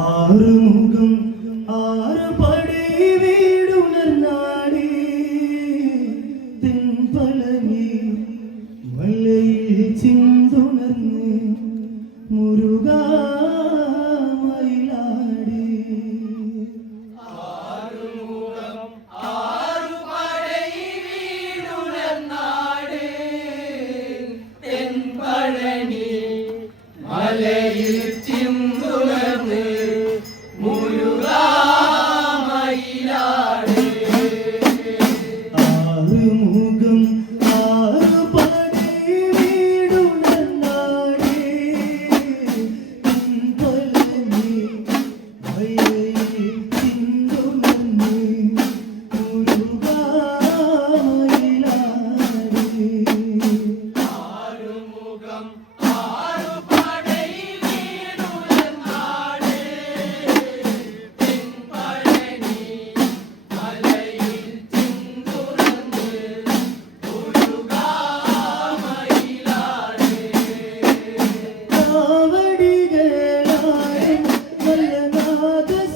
ആറുമുഖം ആറ് പടൈ വീടുണർന്നാടേ തെൻപളനി മലയിൽ ചിന്തുണർന്ന് മുരുകാ മയിലാടേ. ആറുമുഖം ആറു പടൈ വീടുണർന്നാടേ തെൻപളനി മലയിൽ ചിന്തുണർന്ന് മുരുകാ മയിലാടേ. ആറുമുഖം ആറ് പടൈ വീടുണർന്നാടേ തെൻപളനി മലയിൽ ചിന്തുണർന്ന് മുരുകാ മയിലാടേ. ആറുമുഖം ആറു പടൈ വീടുണർന്നാടേ തെൻപളനി മലയിൽ ചിന്തുണർന്ന് മുരുകാ മയിലാടേ. കാവടികളായി മലനാദസ്വരമേളം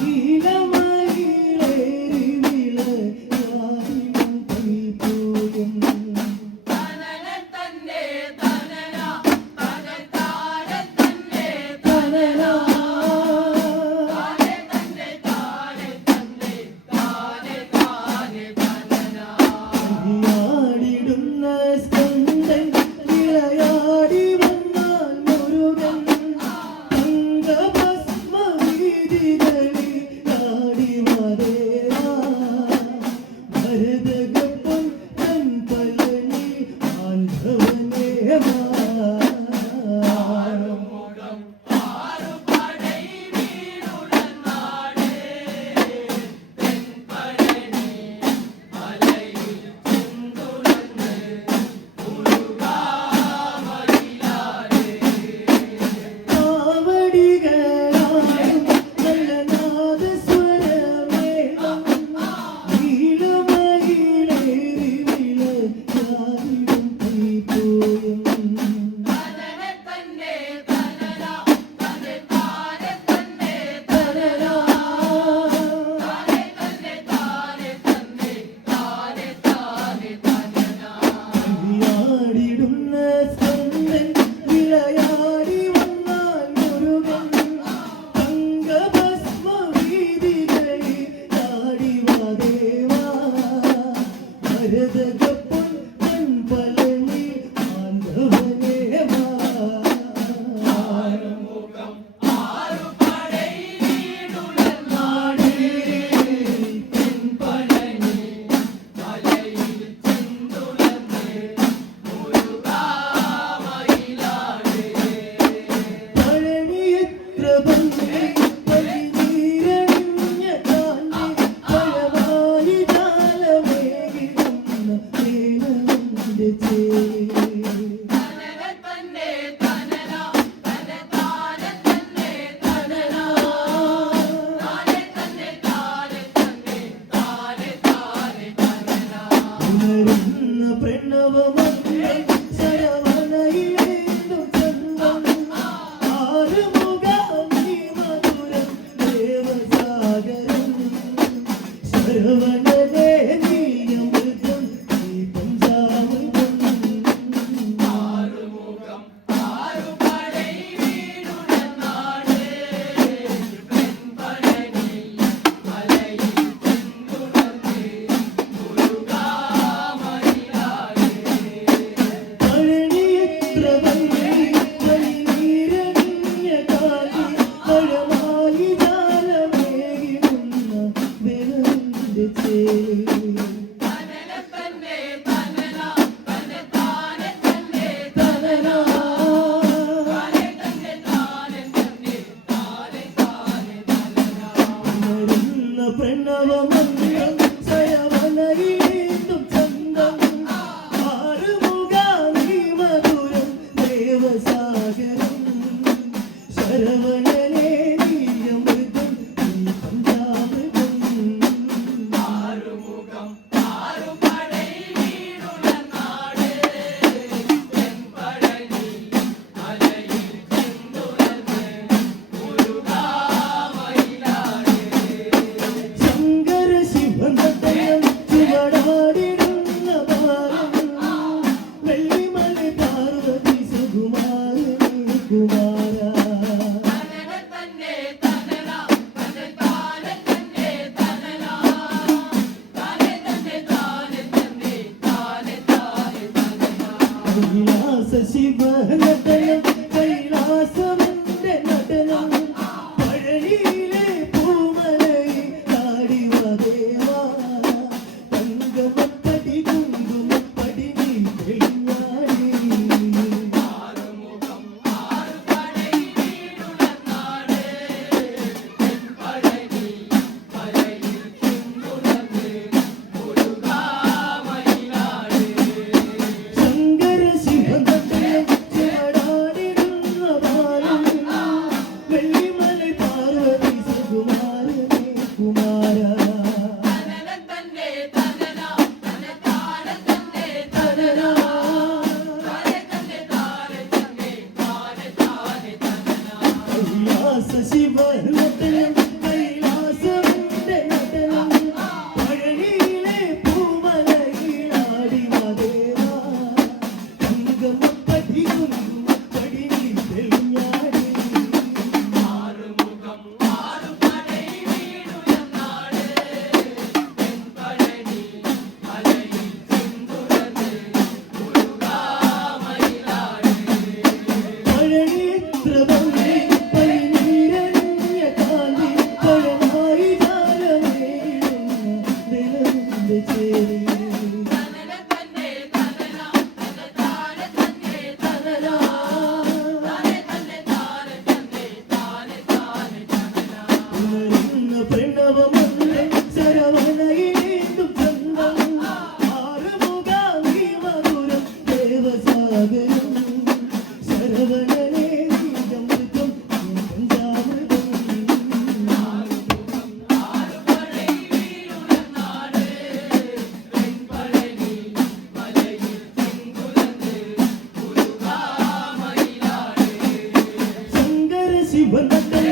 നീലമയിലേറി വിളയാടിടും തീപൂരം. തനന തന്നെ തനന തനതാര തന്നെ തനന താനെ തന്നെ താനെ തന്നെ താനെ താനെ തനന. ാടിടുന്ന സ്കന്ദൻ വിളയാടി വന്നാൽ മുരുകൻ തങ്കഭസ്മവീഥികളിൽ ആടി വരേവാ. ഭരതകപ്പൻ തെൻപളനി ആന്ധവനേ വാ. ആറുമുഖം ആറു പടൈ വീടുണർന്നാടേ തെൻപളനി മലയിൽ ചിന്തുണർന്ന് മുരുകാ മയിലാടേ. കാവടികളാടും മലനാദസ്വരമേളം നീലമയിലേറി വിളയാടിടും തീപൂരം. തനന തന്നെ തനന തനതാര തന്നെ തനന താനെ തന്നെ താനെ തന്നെ താനെ താനെ തനന. ാടിടുന്ന സ്കന്ദൻ വിളയാടി വന്നാൽ മുരുകൻ തങ്കഭസ്മവീഥികളിൽ ആടി വരേവാ. ഭരതകപ്പൻ തെൻപളനി ആന്ധവനേ വാ. ആറുമുഖം ആറു പടൈ വീടുണർന്നാടേ തെൻപളനി മലയിൽ ചിന്തുണർന്ന് മുരുകാ മയിലാടേ. പഴനിയത്ര ഭംഗി പതിനീരണിഞ്ഞ കാന്തി പഴമായി ജാലമേകിടുന്ന വേനലിന്റെ ചേരി. തനന തന്നെ തനന തനതാര തന്നെ തനന താനെ തന്നെ താനെ തന്നെ താനെ താനെ തനന. ഉണരുന്ന പ്രണവമന്ത്രം ശരവണയിലേന്തും ചന്തം. ആറുമുഖം നീ മധുരം ദേവസാഗരം. ശരവണനേ നീ അമൃതം നീ പഞ്ചാമൃതം. ആറുമുഖം ആറു പടൈ വീടുണർന്നാടേ തെൻപളനി മലയിൽ ചിന്തുണർന്ന് മുരുകാ മയിലാടേ. പഴനിയത്ര ഭംഗി പതിനീരണിഞ്ഞ കാന്തി പഴമായി ജാലമേകിടുന്ന വേനലിന്റെ ചേരി. തനന തന്നെ തനന തനതാര തന്നെ തനന താനെ തന്നെ താനെ തന്നെ താനെ താനെ തനന. ഉണരുന്ന പ്രണവമന്ത്രം ശരവണയിലേന്തും ചന്തം. ആറുമുഖം നീ മധുരം ദേവസാഗരം. ശരവണനേ നീ അമൃതം നീ പഞ്ചാമൃതം. ആറുമുഖം ആറു പടൈ വീടുണർന്നാടേ തെൻപളനി മലയിൽ ചിന്തുണർന്ന് ശിവനടനം കൈലാസത്തിന്റെ നടനം പഴനിയിലെ പൂമലയിലാടി മദേവ തങ്കമപ്പടിയും പടിനി തെളിഞ്ഞാടി ആറുമുഖം ആറുപടൈ വീണുയർന്നാട് തെൻപഴനി മലയിൽ ചെന്തുടർന്ന് മുരുകാമയിലാട് പഴനിത്രവള്ളി പനിനീരണിഞ്ഞ കാന്തി പഴമായി ജാലമേഴുന്ന ദിനമുണ്ട് ചേരി തനന തന്നെ തനന തനതാന തന്നെ തനന താനെ തന്നെ താനെ തന്നെ താനെ താനെ തനന ഉണരുന്ന പ്രണവമല്ലേ ശരവണയിലേന്തും ചന്തം ആറുമുഖാംഗി മധുരം ദേവസാഗരം ശരവണനേ ബീജമൃതം പഞ്ചാമൃതം ആറുപടൈ വീണുയർന്നാട് തെൻപഴനി മലയിൽ ചെന്തുടർന്ന് മുരുകാമയിലാട് ശങ്കര ശിവനടനം